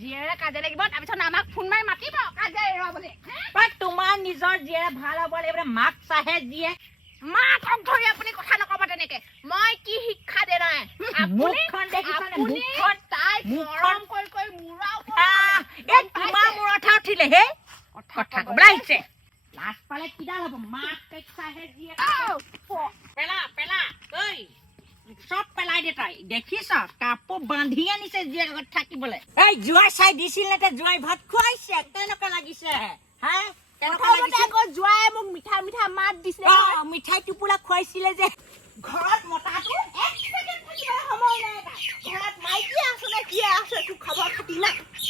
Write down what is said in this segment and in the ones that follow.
জীয়েৰে কাজিয়া লাগিব তাৰপিছত আমাক ফোন মাৰি মাতিব কাজিয়া এৰুৱাবলৈ পাই তোমাৰ নিজৰ জীয়েৰে ভালো হ'ব লাগিব মাক চাহে জীয়ে মাকক ধৰি আপুনি কথা নকব তেনেকে। মই কি শিক্ষা দে নাই? কথা কবলৈ আহিছে। লাজ পালে কিডাল হ'ব? মাক চাহে জীয়ে পেলা পেলা। ঐ! চব পেলাই দে তই। দেখিছ কাপোৰ বান্ধি আনিছে জীয়েৰ লগত থাকিবলৈ। এই জোৱাই চাই দিছিল নে জোৱাই ভাত খুৱাইছে? কেনেকুৱা লাগিছে। হা? কেনেকুৱা লাগিছে? আকৌ যোৱাই মোক মিঠা মিঠা মাত দিছে মিঠাই টোপোলা খুৱাইছিলে যে। ঘৰত মতাটো ঘৰত মাইকী আছে নে কি আছে একো খবৰ খাতি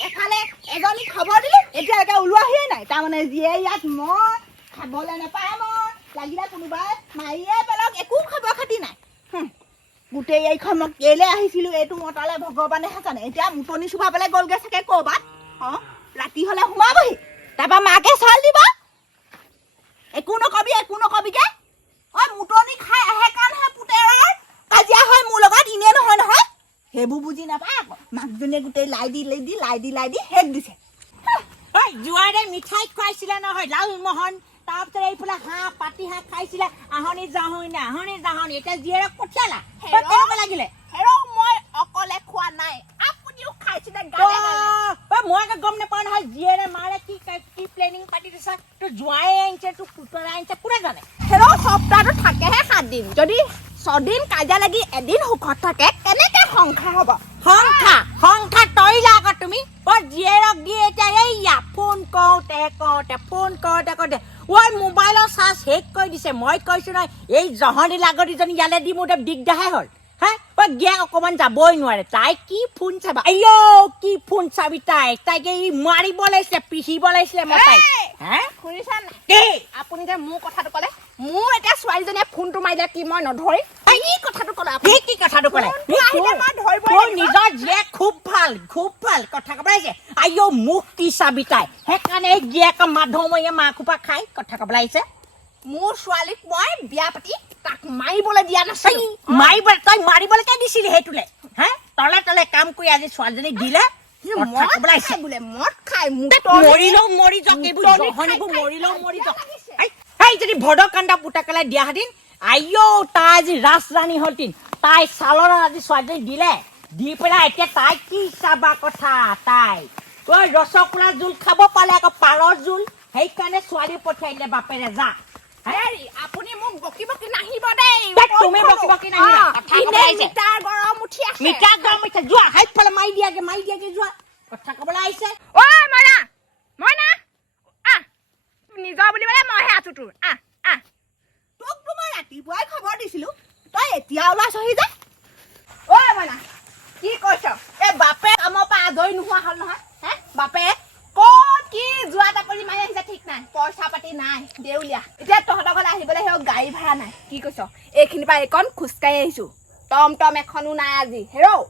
এফালে এজনী খবৰ দিলো এতিয়ালৈকে ওলোৱাহিয়ে নাই। তাৰমানে যিয়ে ইয়াত মই খাবলৈ নাপায় মই লাগিলে কোনোবাই মাৰিয়ে পেলক একো খবৰ খাতি নাই হুম। গোটেই এইখন মই কেলে আহিছিলো? এইটো মতালে ভগৱানেহে জানে এতিয়া মুটনি চুবাবলৈ গ'লগে চাগে ক'ৰবাত? অ ৰাতি হ'লে সোমাবহি। তাৰপৰা মাকে চাউল দিব। একো নকবি, একো নকবিগে ঐ মুটনি খাই আহে কাৰণেহে পুতেৰৰ কাজিয়া হয় মোৰ লগত, ইনে নহয় নহয়। সেইবোৰ বুজি নাপায় আকৌ। মাকজনীয়ে গোটেই লাই দি লাই দি লাই দি লাই দি শেষ দিছে। ঐ, জোৱাৰে মিঠাই খুৱাইছিলে নহয়, লালমোহন। তাৰপিছত এইফালে হাঁহ পাতি হাঁহ খাইছিলে আহনি জাহনি নে আহনি জীয়েৰক পঠিয়ালা তই হেৰ'? কেনেকুৱা লাগিলে? হেৰ মই অকলে খোৱা নাই। আপুনিও খাইছিলে গানে গানে মই আকৌ গম নাপাওঁ নহয় জীয়েৰে মাৰে কি কি প্লেনিং পাতি দিছা তোৰ জোৱাই আনিছে তোৰ পুতৰাই আনিছে কোনে জানে? হেৰ সপ্তাহটো থাকেহে সাতদিন। যদি ছদিন কাজিয়া লাগি এদিন সুখত থাকে কেনেকে সংসাৰ হ'ব? সংখ্যা সংখ্যা তৰিলা আকৌ তুমি? বৰ জীয়েৰক দি এতিয়া এইয়া ফোন কৰোঁতে কৰোঁতে ফোন কৰোঁতে কৰোঁতে ঐ মোবাইলৰ চাৰ্জ শেষ কৰি দিছে মই কৈছোঁ নহয় এই জহনী লাগতিজনী ইয়ালৈ দি মোৰ দিগদাৰহে হ'ল। হে? ঐ গিয়াক অকণমান যাবই নোৱাৰে। তাই কি ফোন চাবা? আইঅ কি ফোন চাবি তাই? তাইকে ই মাৰিব লাগিছিলে পিহিব লাগিছিলে মই তাইক। হে? শুনিছা নাই আপুনি যে মোৰ কথাটো ক'লে মোৰ এতিয়া ছোৱালীজনীয়ে ফোনটো মাৰিলে কি মই নধৰিম? কি কথাটো ক'লে আপুনি? কি কথাটো ক'লে ফোনটো আহিলে মই ধৰিবই তোৰ লাগিব। নিজৰ জীয়েক খুব ভালো খুব ভালো কথা ক'ব আহিছে আইঅ মোক কি চাবি তাই? সেইকাৰণে এই জীয়েক মাধমৰীয়া মাক সোপা খাই কথা ক'বলৈ আহিছে মোৰ ছোৱালীক মই বিয়া পাতি তাক মাৰিবলৈ দিয়া নাছিল। মাৰিব তই মাৰিবলৈকে দিছিলি সেইটোলে। হে? তলে তলে কাম কৰি আজি ছোৱালীজনীক দিলে। মদ খাই মৰিলেও মৰি যাওক এইবোৰ জহনিবোৰ মৰিলেও মৰি যাওক এই, যদি ভদ কান্দা পুতাকেলাই দিয়া হেঁতেন আইঅ তাই আজি ৰাজৰাণী হলটিন। তাই চালৰ আজি ছোৱালীজনী দিলে। দি পেলাই এতিয়া তাই কি চাবা কথা তাই। ঐ ৰসগোল্লা জোল খাব পালে আকৌ পাৰৰ জোল সেইকাৰণে ছোৱালী পঠিয়াই দিলে বাপেৰে যা। আপুনি মোক বকি বকি নাহিব দেই। তুমি বকি বকি নাহিবা। অ, কথা ইনে ক'বলৈ আহিছে। মিটাৰ গৰম উঠি আছে। গৰম মিঠা যোৱা সেইফালে মাৰি দিয়াগে মাৰি দিয়াগে যোৱা। কথা ক'বলৈ আহিছে। ঐ মইনা মইনা। আহ নিজৰ বুলিবলৈ মইহে আছো তোৰ। আহ আহ তোক তো মই ৰাতিপুৱাই খবৰ দিছিলো। তই এতিয়া ওলাইছহি যে। ঐ মইনা। কি কৈছ? এই বাপে কামৰ পৰা আজৰি নোহোৱা হ'ল নহয় হে? বাপে ক'ত কি যোৱা টাপৰি মাৰি আহিছে ঠিক নাই পইচা পাতি নাই দেউলীয়া। এতিয়া তহঁতৰ ঘৰলৈ আহিবলৈ সেই গাড়ী ভাড়া নাই কি কৈছ? এইখিনিৰ পৰা এইকণ খোজকাঢ়ি আহিছো। টম টম এখনো নাই আজি হেৰৌ।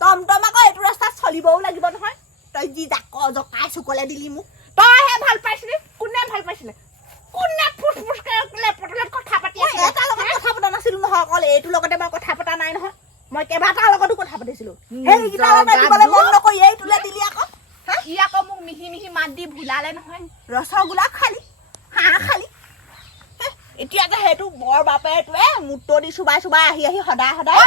টম টম আকৌ এইটো ৰাস্তাত চলিবও লাগিব নহয়। তই যি জাক জকাই চুকলে দিলি মোক। তইহে ভাল পাইছিলি কোনে ভাল পাইছিলে? কোনে ফুচ ফুচকে লেপটলত কথা পাতি? এটাৰ লগত? কথা পতা নাছিলো নহয় অকল এইটোৰ লগতে মই কথা পতা নাই নহয়। মই কেইবাটাৰ লগতো কথা পাতিছিলো। নিজৰ সেইকেইটাৰ লগত দিবলৈ মন গাটো। নকৰি এইটোলে দিলি আকৌ। ই আকৌ মোক মিহি মিহি মাত দি ভুলালে নহয়। ৰসগোল্লা খালি হাঁহ খালি। এতিয়া যে সেইটো বৰ বাপেটোৱে মুটটো দি চুবাই চুবাই আহি আহি সদায় সদায়?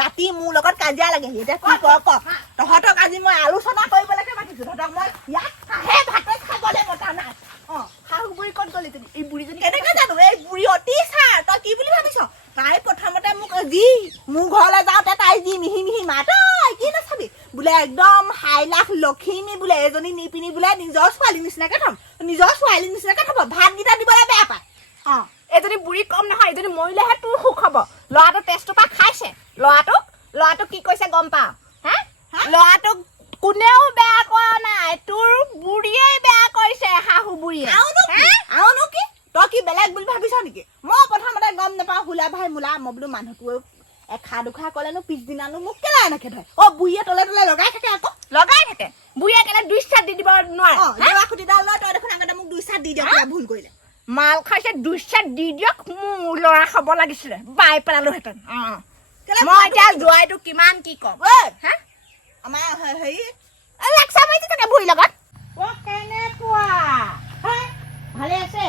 ৰাতি মোৰ লগত কাজিয়া লাগেহি। এতিয়া কি কৰ ক তহঁতক আজি মই আলোচনা কৰিবলৈকে মাতিছো তহঁতক মই ইয়াত হাঁহে ভাতে খাবলৈ মতা নাই অ শাহু বুঢ়ী ক'ত গ'ল এজনী এই বুঢ়ীজনী কেনেকে জানো এই বুঢ়ী অতি ছাৰ তই কি বুলি ভাবিছ তাই প্ৰথমতে মোক যি মোৰ ঘৰলৈ যাওঁতে তাই যি মিহি মিহি মাত ঐ কি একদম হাইলাখ লখিমী বোলে এজনী নি পিনি বোলে নিজৰ ছোৱালী নিচিনাকে থম। নিজৰ ছোৱালী নিচিনাকে থব ভাতকেইটা দিবলৈ বেয়া পায়। অ এজনী বুঢ়ী কম নহয় এজনী মৰিলেহে তোৰ সুখ হ'ব। ল'ৰাটো তেজটোৰ পৰা খাইছে। ল'ৰাটোক ল'ৰাটোক কি কৈছে গম হা? হা? ল'ৰাটোক কোনেও বেয়া কৰা নাই তোৰ বুঢ়ীয়ে বেয়া কৰিছে শাহু বুঢ়ীয়ে? আৰুনো কি? তই কি বেলেগ বুলি ভাবিছ নেকি? মই প্ৰথমতে গম নাপাওঁ হোলা ভাই মোলা মই বোলো মানুহটোৱে এখা দুখা ক'লেনো পিছদিনানো মোক কেলে এনেকে ধৰে? অ বুঢ়ীয়ে তলে তলে লগাই থাকে আকৌ। লগাই থাকে? বুঢ়ীয়ে কেলে দুই চাত দি দিব নোৱাৰে? জেৱা খুটিডাল লয় তই দেখোন আগতে মোক দুই চাত দি দিয় ভুল কৰিলে। মাল খাইছে দুই চাত দি দিয়ক মোৰ ল'ৰা খাব লাগিছিলে। বাই পেলালোহেঁতেন অ মই এতিয়া জোৱাইটো কিমান কি ক'ম? আমাৰ হেৰি লেকচাৰ মাৰিছে চাগে বুঢ়ীৰ লগত? অ কেনেকুৱা? হা? ভালে আছে?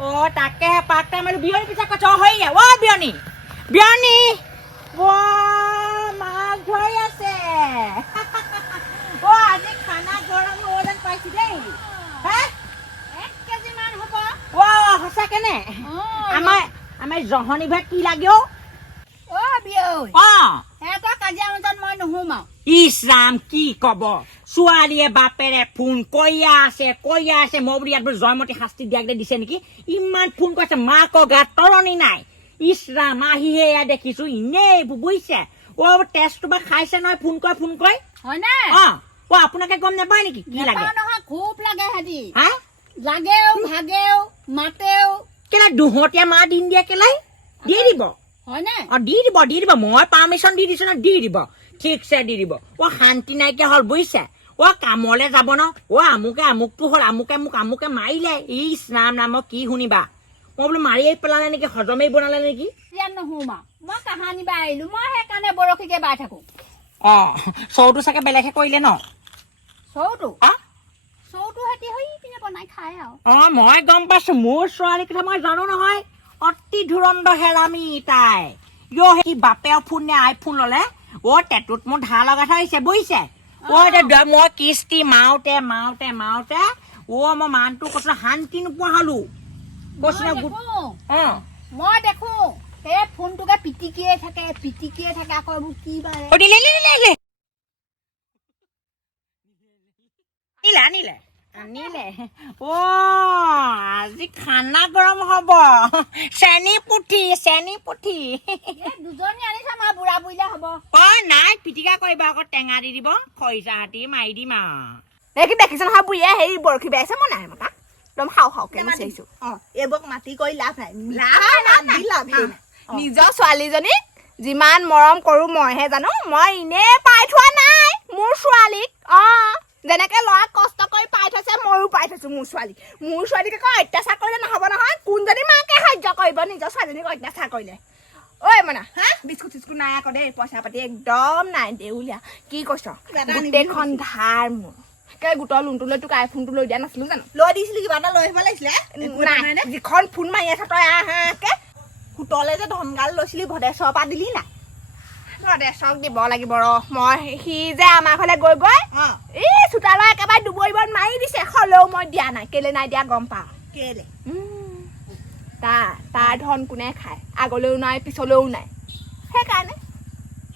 অ তাকে পাক টাইম আৰু বিয়নী পিছা কথা হৈ গে। অ বিয়নী। বিয়নী! মাছ ধৰি আছে। অ আজি খানা যেন পাইছো দেই। এক কেজি মান হ'ব অ সঁচাকে নে? আমাৰ আমাৰ জহনী ভাত কি লাগে অ? অ বিয়ৈ অ। সিহঁতৰ কাজিয়া মাজত মই নোসোমাও ইছ ৰাম কি কব? ছোৱালীয়ে বাপেৰে ফোন কৈয়া আছে কৈয়া আছে। মই বোলো ইয়াত জয়মতী শাস্তি দিয়াকে দিছে নেকি? ইমান ফোন কৰিছে। মাকৰ গাত তৰণি নাই। ইছ ৰাম আহিহে এয়া দেখিছো এনেই বুজিছে অ তেজটো বা খাইছে নহয় ফোন কৰে ফোন কৰে হয়নে? অ অ আপোনাকে গম নাপায় নেকি কি লাগে? নহয় খুব লাগে সিহঁতি। হা? লাগেও ভাগেও মাতেও। কেলে দুহতীয়া মা দিন দিয়ে কেলে? দি দিব। হয়নে? অ দি দিব দি দিব। মই পাৰ্মিশ্যন দি দিছো ন দি দিব। ঠিকছে দি দিব। অ শান্তি নাইকিয়া হ'ল বুজিছে? অ কামলে যাব ন? অ আমুকে আমুকটো হ'ল আমুকে মোক আমুকে মাৰিলে। ইছ ৰাম ৰাম কি শুনিবা? মই বোলো মাৰিয়েই পেলালে নেকি? হজমেই বনালে নেকি? ইয়াত মই কাহানি বাই আহিলো। মই সেইকাৰণে বৰশীকে বাই থাকো। অ চৌটো চাগে বেলেগহে কৰিলে ন? চৌটো? হা? চৌটো সিহঁতি হৈ পিনে বনাই খাই আৰু। অ মই গম পাইছো। মোৰ ছোৱালীৰ কথা মই জানো নহয়। অতি ধুৰন্ধৰ হেৰামি তাই। ইয় সেই বাপেও ফোন নে আইফোন ললে? অ টেটুত মোৰ ধাৰ লগা থৈছে বুজিছে? অ। মই কিস্তি মাওতে মাওতে মাওতে অ মই মানুহটো কৈছো শান্তি নোপোৱা হলো। কৈছো মই ন গোট- দেখো। অ। মই দেখো। সেই ফোনটোকে পিটিকিয়ে থাকে পিটিকিয়ে থাকে আকৌ এইবোৰ কি বাৰে। আনিলে আনিলে আনিলে অ আজি খানা গৰম হব। চেনী পুঠি চেনী পুঠি। দুজনী আনিছে মই বুঢ়া বুঢ়ীলে হ'ব। অ নাই পিটিকা কৰিবা। আকৌ টেঙা দি দিব খৰিচা হাতি মাৰি দিম আৰু। দেখি দেখিছ নহয় বুঢ়ীয়ে হেৰি বৰশী বাইছে মই নাই মতা। একদম গুচি মাতি- আহিছো অ এইবোৰক মাতি কৰি লাভ নাই। লাভ নাই, লাভ লাভ। নিজৰ ছোৱালীজনীক যিমান মৰম কৰো মইহে জানো মই এনেই পাই থোৱা নাই মোৰ ছোৱালীক। অ যেনেকে ল'ৰাক কষ্ট কৰি পাই থৈছে ময়ো পাই থৈছো মোৰ ছোৱালীক। মোৰ ছোৱালীক আকৌ অত্যাচাৰ কৰিলে নহ'ব নহয় কোনজনী মাকে সহ্য কৰিব নিজৰ ছোৱালীজনীক অত্যাচাৰ কৰিলে? ঐ মনা হা? বিস্কুট চিস্কুট নাই আকৌ দেই পইচা পাতি একদম নাই দেউলীয়া। কি কৈছ? গোটেইখন ধাৰ মোৰ। কেই গোটৰ লোনটো লৈ তোক আইফোনটো লৈ দিয়া নাছিলো জানো? লৈ দিছিলি কিবা এটা লৈ আহিব লাগিছিলে নাই? যিখন ফোন মাৰি আছ তই আহ আহকে। সুতলে যে ধনগাল লৈছিলি ভদেশ্বৰৰ পৰা দিলি নাই? দেচক দিব লাগিব ৰ মই সি যে আমাৰ ঘৰলে গৈ গৈ এই চোতালৰ একেবাৰে দুবৰিবন মাৰি দিছে হ'লেও মই দিয়া নাই কেলে নাই দিয়া গম পাওঁ কেলে? তাৰ তাৰ ধন কোনে খায়? আগলৈও নাই পিছলৈও নাই। সেইকাৰণে।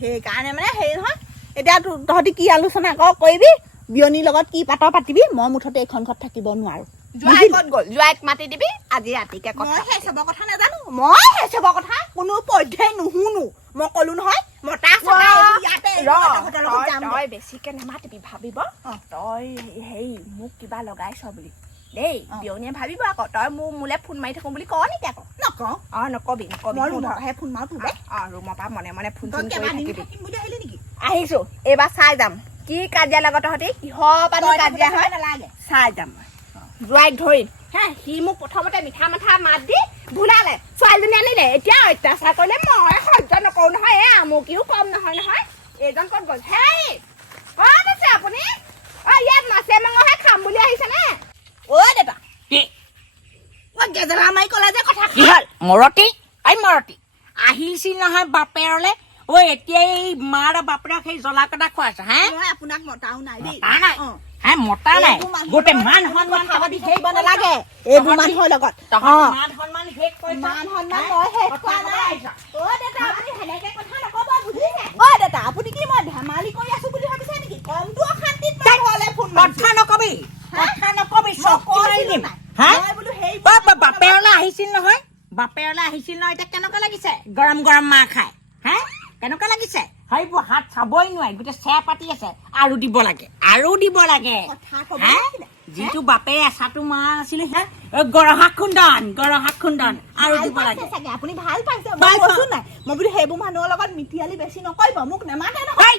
সেইকাৰণে মানে হেৰি নহয় এতিয়া তহঁতি কি আলোচনা কৰ কৰিবি? বিয়নীৰ লগত কি পাতৰ পাতিবি? মই মুঠতে এইখন ঘৰত থাকিব নোৱাৰো। জোৱাই ক'ত গ'ল? জোৱাইক মাতি দিবি আজি ৰাতিকে মই কথা সেই চবৰ কথা নাজানো। মই সেই চবৰ কথা কোনো পধ্যেই নুশুনো। মই কলো নহয় মতা চতা এইবোৰ ইয়াতে ৰ, তহঁতৰ লগত তই- যাম দে। তই বেছিকে নেমাতিবি ভাবিব? অ। তই হেৰি মোক কিবা লগাইছ বুলি। দেই। বিয়নীয়ে ভাবিব আকৌ। তই মোৰ মোলে ফোন মাৰি থাকো বুলি ক নেকি আকৌ? নকওঁ। অ নকবি নকবি। মই শুন। ৰুমতহে ফোন মাৰো তোলে অ ৰুমৰ পৰা মনে মনে ফোন ফোন কৰি থাকিবি। আহিছো এইবাৰ চাই যাম। কি কাজিয়া লগত তহঁতি? কিহৰ তই কাজিয়া হয়? নালাগে। চাই যাম মই। জোৱাইক ধৰিম হে সি মোক প্ৰথমতে মিঠা মাথা মাত দি ভুলালে ছোৱালীজনী আনিলে এতিয়া অত্যাচাৰ কৰিলে মই সহ্য নকৰো নহয় এ আমুকিও কম নহয় নহয়। এইজন ক'ত গ'ল? হেই ক'ত আছে আপুনি? অ ইয়াত মাছে মাংসহে খাম বুলি আহিছেনে ঐ দেউতা। কি? ঐ গেজেলা মাৰি ক'লে যে কথা কি হ'ল? মৰতি? এই মৰতি। আহিছিল নহয় বাপেৰলে। ঐ এতিয়া এই মাৰ বাপেৰক সেই জ্বলা কটা খুৱাইছে হা? মই আপোনাক মতাও নাই দেই। মতা নাই? অ। মতা নাই? গোটেই মান সন্মান থাকিব শেষ নালাগে। এইবোৰ মানুহৰ লগত। মান সন্মান শেষ কৰিছ। মান সন্মান মই শেষ কৰা নাই। অ দেউতা আপুনি সেনেকে কথা নকব বুজিছে? অ দেউতা আপুনি কি মই ধেমালি কৰি আছো বুলি ভাবিছে নেকি? কমটো অশান্তিত মই ঘৰলে ফোন কথা নকবি। কথা নকবি চব মাৰি দিম। হা? বাপেৰলে আহিছিল নহয়। বাপেৰলে আহিছিল নহয় এতিয়া কেনেকুৱা লাগিছে? গৰম গৰম মাহ খাই হা? কেনেকুৱা লাগিছে? সেইবোৰ হাত চাবই নোৱাৰি গোটেই চেৰ পাতি আছে। আৰু দিব লাগে আৰু দিব লাগে। যিটো বাপেৰে এচাটো মাৰ আছিলে হে অ, খুন্দন গৰহাক খুন্দন আৰু দিব লাগে। আপুনি ভালো পাইছে। মই বোলো সেইবোৰ মানুহৰ লগত মিঠিয়ালি বেছি নকৰিব মোক নেমাতে নহয়।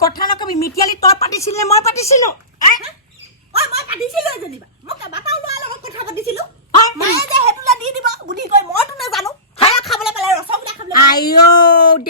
কথা নকবি মিতিয়ালি তই পাতিছিল নে মই পাতিছিলো? মই পাতিছিলো যেনিবা। মই কেইবাটাও ল'ৰাৰ লগত কথা পাতিছিলো অ, মায়ে যে সেইটোলে দি দিব বুদ্ধি কৰি মইতো নাজানো খানা খাবলৈ পালে ৰসগোল্লা খাবলৈ আইঅ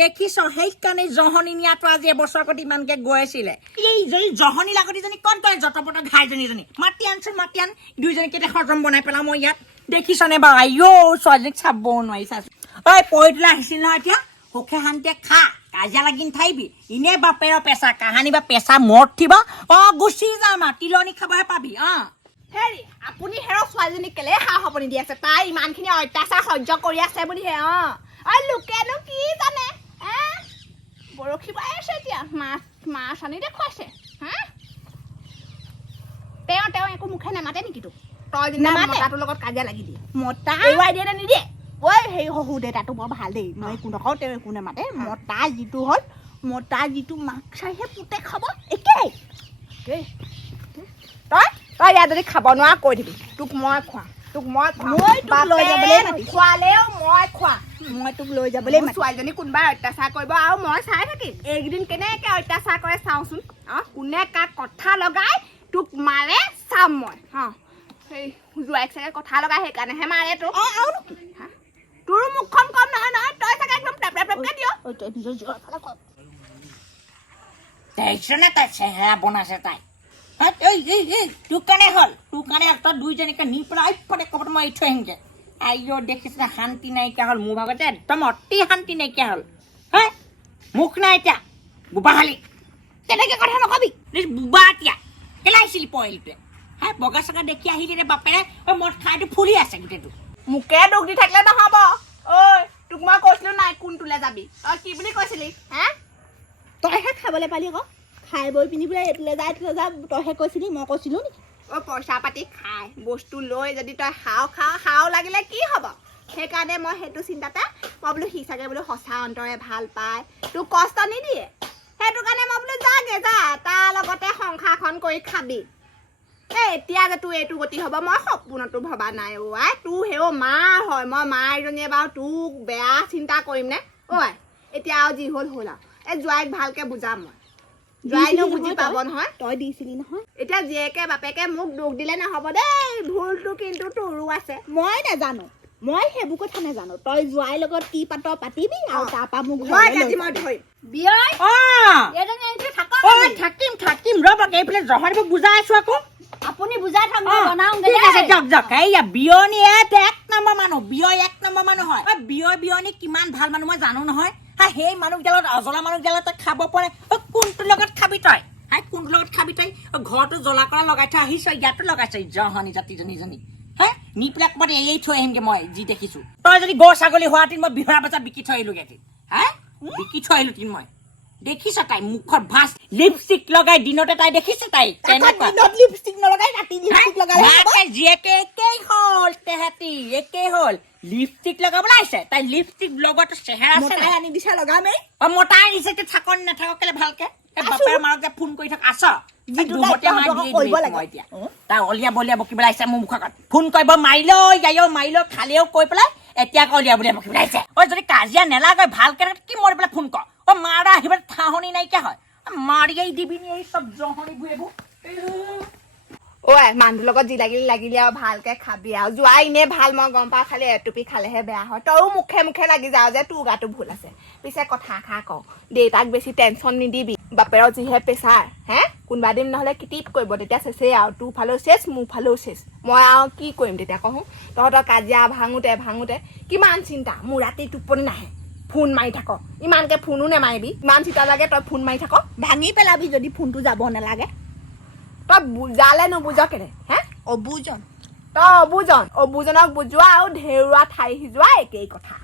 দেখিছ, সেইকাৰণে জহনী নিয়াটো আজি এবছৰ আগত ইমানকে গৈ আছিলে। এই যদি জহনী লাগতিজনী ক'ত গ'ল? যতপত ঘাইজনীজনী। মাতি আনচোন, মাতি আন। দুইজনী কেতিয়া হজম বনাই পেলাম মই ইয়াত। দেখিছনে বাৰু? আইঅ ছোৱালীজনীক চাব নোৱাৰি, চাচোন। ঐ পঢ়িবলৈ আহিছিল নহয় এতিয়া? সুখে শান্তিয়ে খা। কাজিয়া লাগি নাথাকিবি। এনে বাপেৰৰ পেচা, কাহানি বা পেচা মদ থিব। অ, গুচি যাম আৰু তিলনি খাবহে পাবি, অ। হেৰি, আপুনি হেৰ ছোৱালীজনীক কেলে সা সপনি দি আছে? তাই ইমানখিনি অত্যাচাৰ সহ্য কৰি আছে বুলিহে অঁ। আৰু লোকেনো কি জানে হে বৰশী বাই আছে এতিয়া? মাছ মাছ আনি দেখুৱাইছে হা? তেওঁ তেওঁ একো মুখে নামাতে নেকি তোক? তই যেনিবা মতাটোৰ লগত কাজিয়া লাগি দিয়ে। মতা? এৰুৱাই দিয়ে নে নিদিয়ে ঐ সেই শহু দেউতাটো বৰ ভালো দেই। মই একো নকওঁ তেওঁ একো নামাতে। মতা যিটো হ'ল মতা যিটো মাক চাইহে পুতেক খাব একেই তই তই ইয়াত যদি খাব নোৱাৰ কৈ দিবি তোক মই খোৱা তোক মই খোৱা মই তোক লৈ যাবলৈ মাতিছো। খোৱালেও মই খোৱা মই তোক লৈ যাবলৈ মোৰ মাতিম ছোৱালীজনী কোনোবাই অত্যাচাৰ কৰিব আৰু মই চাই থাকিম এইকেইদিন কেনেকে অত্যাচাৰ কৰে চাওঁচোন অঁ কোনে কাক কথা লগাই তোক মাৰে চাম মই অঁ সেই জোৱাইক চাগে কথা লগাই সেইকাৰণেহে মাৰে তোক অঁ আৰু কি হা? তোৰ মুখখন কম নহয় নহয় তই চাগে একদম টেপ টেপ টেপকে দিয় ঐ, তই নিজৰ জোৰৰ ফালে কৰ। দেখিছনে তাই চেহেৰা বনাইছে তাই হা, এই এই এই তোৰ কাৰণে হ'ল কাৰণে হ'ল তই দুইজনীকে নি পেলাই ইফালে ক'ৰবাত মই এৰি থৈ আহিমগৈ আইঅ দেখিছনে শান্তি নাইকিয়া হ'ল মোৰ ভাগতে একদম অতি শান্তি নাইকিয়া হ'ল। হা মুখ নাই এতিয়া বোবাহালি তেনেকে কথা নকবি? এই বোবা এতিয়া কেলে আহিছিলি পইলটোৱে। হা বগা চগা দেখি আহিলি দে বাপেৰে ঐ মদ খাইটো ফুলি আছে গোটেইটো। মোকে দুখ দি থাকিলে নহ'ব। ঐ তোক মই কৈছিলো নাই কোনটোলে যাবি। তই কি বুলি কৈছিলি? হা? তইহে খাবলৈ পালি আকৌ। খাই বৈ পিনি বোলে এইটোলৈ যা এইটোলৈ যা তইহে কৈছিলি মই কৈছিলো নেকি? ঐ পইচা পাতি খাই বস্তু লৈ যদি তই খাও খাও খাও লাগিলে কি হ'ব? সেইকাৰণে মই সেইটো চিন্তাতে মই বোলো সি চাগে বোলো সঁচা অন্তৰে ভাল পায়। তোক কষ্ট নিদিয়ে। সেইটো কাৰণে মই বোলো যাগে যা তাৰ লগতে সংসাৰখন কৰি খাবি। এই এতিয়া যে তোৰ এইটো গতি হ'ব মই সপোনতো ভবা নাই অ' আই তোৰ সেও মা হয়। মই মা এজনীয়ে বাৰু তোক বেয়া চিন্তা কৰিম নে অ' আই এতিয়া আৰু যি হ'ল হ'ল আৰু। এই জোৱাইক ভালকে বুজাম মই। জোৱাইনো বুজি পাব নহয় নহয়? তই দিছিলি নহয়? এতিয়া জীয়েকে বাপেকে মোক দুখ দিলে নহ'ব দেই। ভুলটো কিন্তু তোৰো আছে। মই নাজানো। মই সেইবোৰ কথা নাজানো। তই জোৱাইৰ লগত কি পাত পাতিবি আৰু অ। তাৰপৰা মোক মই ঘৰলৈ আজি লৈ মই যাবি। ধৰিম বিয়ই অ। এইজনী আহিছে থাকক অ আজি। থাকিম থাকিম। ৰ'ব এইফালে জহৰিব বুজাই আছো আকৌ। আপুনি বুজাই থাক অ, মই বনাওঁগে ঠিক আছে দেই। যাওক যাওক। এইয়া বিয়নী এক নম্বৰ মানুহ। বিয় এক নম্বৰ মানুহ হয়। বিয় বিয়নী কিমান ভালো মানুহ মই জানো নহয়। হা সেই মানুহকেইটালত অজলা মানুহকেইটালত তই খাব পৰা। অ, কোনটোৰ লগত খাবি তই? হাই কোনটোৰ লগত খাবি তই? ঘৰটো জ্বলা কৰা লগাই থৈ আহিছ, ইয়াতো লগাইছ জহনী জাতিজনীজনী হে, নি পেলাই ক'ৰবাত এৰি থৈ আহিমগে মই, যি দেখিছো। তই যদি গৰু ছাগলী হোৱাহেঁতেন মই বিহুৱাৰ বজাত বিকি থৈ আহিলোগে হে, বিকি থৈ আহিলো তিন মই। দেখিছ তাই মুখত ভাজ। লিপষ্টিক লগাই দিনতে তাই দেখিছ তাই? দিনত লিপষ্টিক নলগাই ৰাতি লিপষ্টিক লগালে জীয়েকে একেই হ'ল তেহেঁতি একেই হ'ল। লিপষ্টিক লগাবলৈ আহিছে। তাই লিপষ্টিক লগোৱাটো চেহেৰা নাই? আনি দিছে লগামেই। অ মতাই আনিছে তো থাকক নাথাকক কেলে ভালকে। বাপেৰে মাৰক যে ফোন কৰি থাক আছ। তাই মাৰ তহঁতক দিয়ে কৰিব দিম লাগে। মই এতিয়া। তাই অলিয়া বলিয়া বকিবলৈ আহিছে মোৰ মুখৰ আগত ফোন কৰিব মাৰিলৈ যায়ও মাৰিলৈ খালেও কৈ পেলাই এতিয়া আকৌ অলিয়া বলিয়া বকিবলৈ আহিছে। ঐ যদি কাজিয়া নেলাগৈ ভালকে কি মৰি পেলাই ফোন কৰ? অ মাৰা আহিবলৈ ঠাহনি নাইকিয়া হয়? মাৰিয়েই দিবি নি এই চব জহনিবোৰ এইবোৰ ঐ মানুহটোৰ লগত যি লাগিলে লাগিলে আৰু ভালকে খাবি আৰু। যোৱা এনে ভাল মই গম পাওঁ খালি এটুপি খালেহে বেয়া হয়। তইও মুখে মুখে লাগি যাওঁ যে তোৰ গাটো ভুল আছে। পিছে কথা এষাৰ কওঁ দেউতাক বেছি টেনচন নিদিবি। বাপেৰৰ যিহে প্ৰেছাৰ হে? কোনোবা দিন নহ'লে কিটিপ কৰিব তেতিয়া চেচেই আৰু। তোৰ ফালেও চেচ মোৰ ফালেও চেচ। মই আৰু কি কৰিম তেতিয়া কওঁ তহঁতৰ কাজিয়া ভাঙোতে ভাঙোতে কিমান চিন্তা? মোৰ ৰাতি টোপনি নাহে। ফোন মাৰি থাক। ইমানকে ফোনো নেমাৰিবি। ইমান চিটা লাগে তই ফোন মাৰি থাক। ভাঙি পেলাবি যদি ফোনটো যাব নালাগে। তই বুজালে নুবুজ কেনে হে? অবুজন। তই অবুজন। অবুজনক বুজোৱা আৰু ধেৰুৱা ঠাই সিজোৱা একেই কথা।